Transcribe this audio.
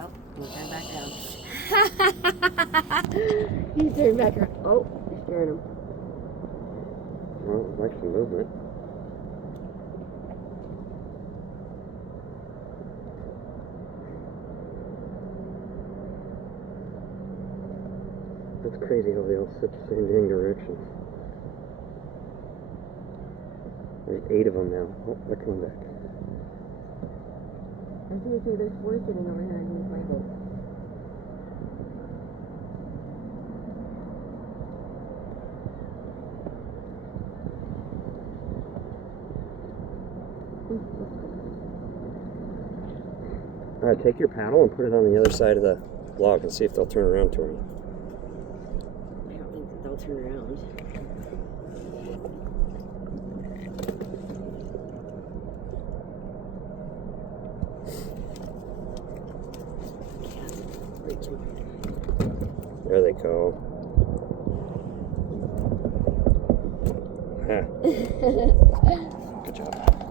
Oh, he turned back around. He turned back around. Oh, you're scaring him. Well, it likes some movement. That's crazy how they all sit the same dang direction. There's 8 of them now. Oh, they're coming back. I was going to say there's 4 sitting over here underneath my boat. Alright, take your paddle and put it on the other side of the log and see if they'll turn around toward you. I don't think that they'll turn around. There they go. Ha. Good job.